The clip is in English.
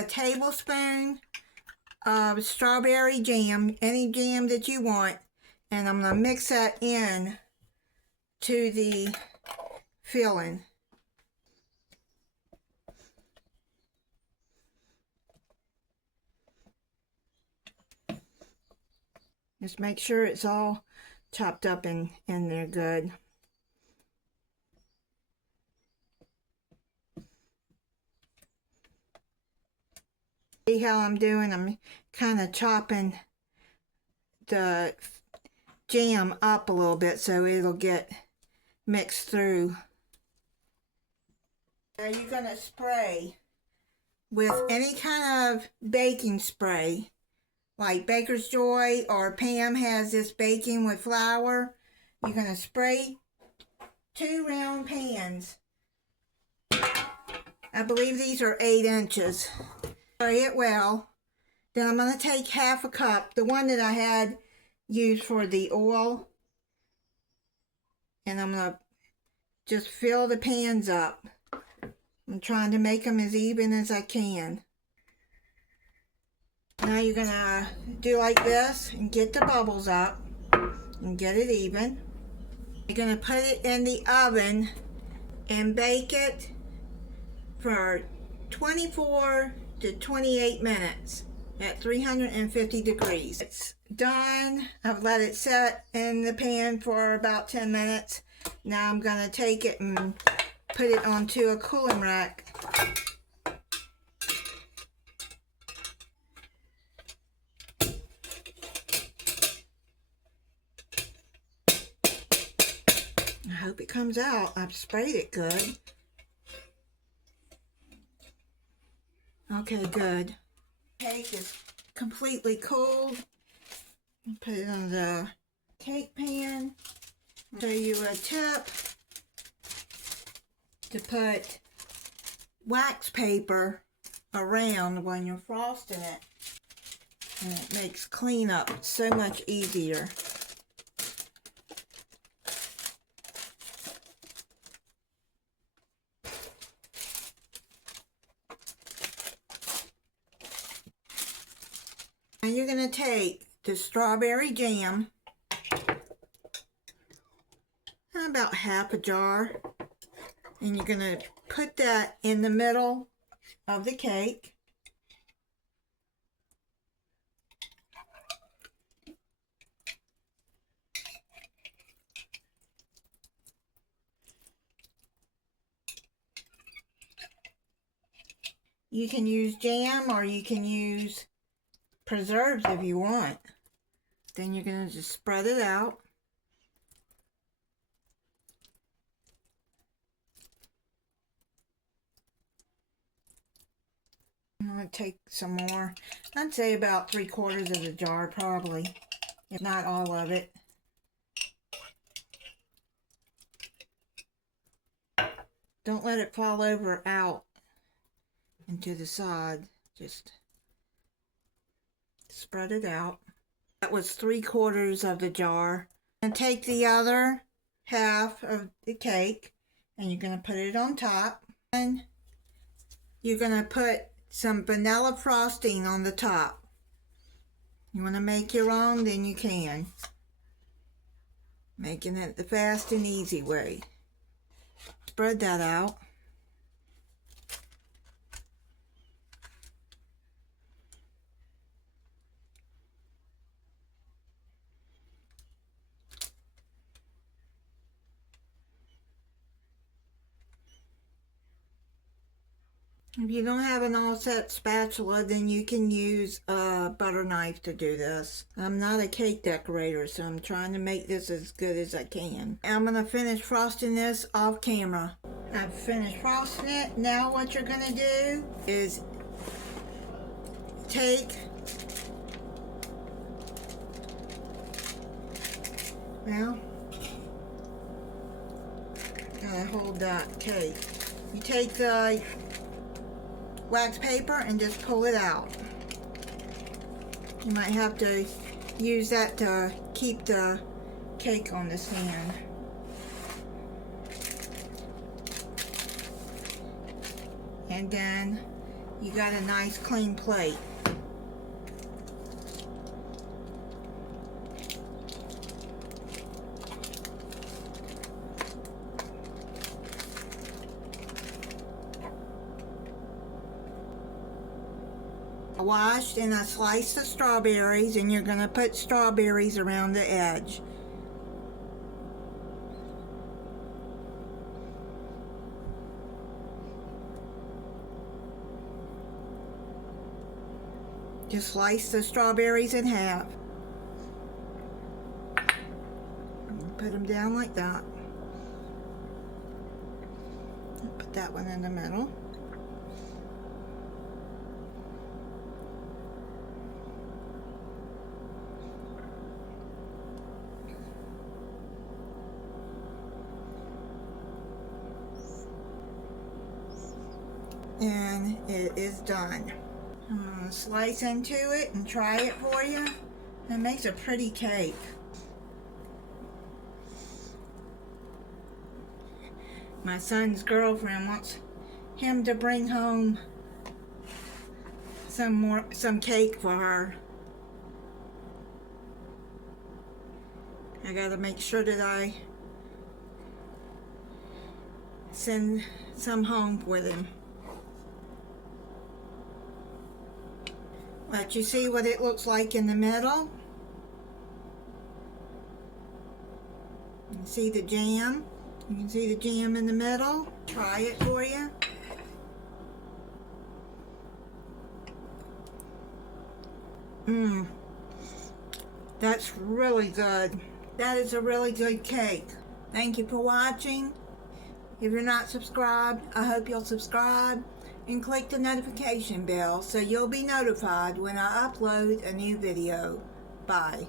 a tablespoon of strawberry jam, any jam that you want, and I'm going to mix that in to the filling. Just make sure it's all chopped up in there good. See how I'm doing? I'm kind of chopping the jam up a little bit so it'll get mixed through. Now you're going to spray with any kind of baking spray, like Baker's Joy or Pam has this baking with flour. You're going to spray 2 round pans. I believe these are 8 inches. Spray it well. Then I'm going to take half a cup, the one that I had used for the oil, and I'm going to just fill the pans up. I'm trying to make them as even as I can. Now you're going to do like this and get the bubbles up and get it even. You're going to put it in the oven and bake it for 24 to 28 minutes at 350 degrees. It's done. I've let it set in the pan for about 10 minutes. Now I'm going to take it and put it onto a cooling rack. I hope it comes out. I've sprayed it good. Okay, good. Cake is completely cooled. Put it on the cake pan. I'll show you a tip to put wax paper around when you're frosting it. And it makes cleanup so much easier. Now you're going to take the strawberry jam, about half a jar, and you're going to put that in the middle of the cake. You can use jam or you can use preserves if you want. Then you're going to just spread it out. I'm going to take some more. I'd say about 3/4 of the jar probably, if not all of it. Don't let it fall over out into the side. Just spread it out. That was 3/4 of the jar. And take the other half of the cake and you're going to put it on top. And you're going to put some vanilla frosting on the top. You want to make your own, then you can. Making it the fast and easy way. Spread that out. If you don't have an all-set spatula, then you can use a butter knife to do this. I'm not a cake decorator, so I'm trying to make this as good as I can. I'm going to finish frosting this off camera. I've finished frosting it. Now what you're going to do is take, well, gotta hold that cake. You take the wax paper and just pull it out. You might have to use that to keep the cake on the stand. And then you got a nice clean plate. I washed and I sliced the strawberries, and you're going to put strawberries around the edge. Just slice the strawberries in half. Put them down like that. Put that one in the middle. And it is done. I'm going to slice into it and try it for you. It makes a pretty cake. My son's girlfriend wants him to bring home some cake for her. I gotta make sure that I send some home with him. Let you see what it looks like in the middle. You can see the jam. You can see the jam in the middle. Try it for you. That's really good. That is a really good cake. Thank you for watching. If you're not subscribed, I hope you'll subscribe and click the notification bell so you'll be notified when I upload a new video. Bye.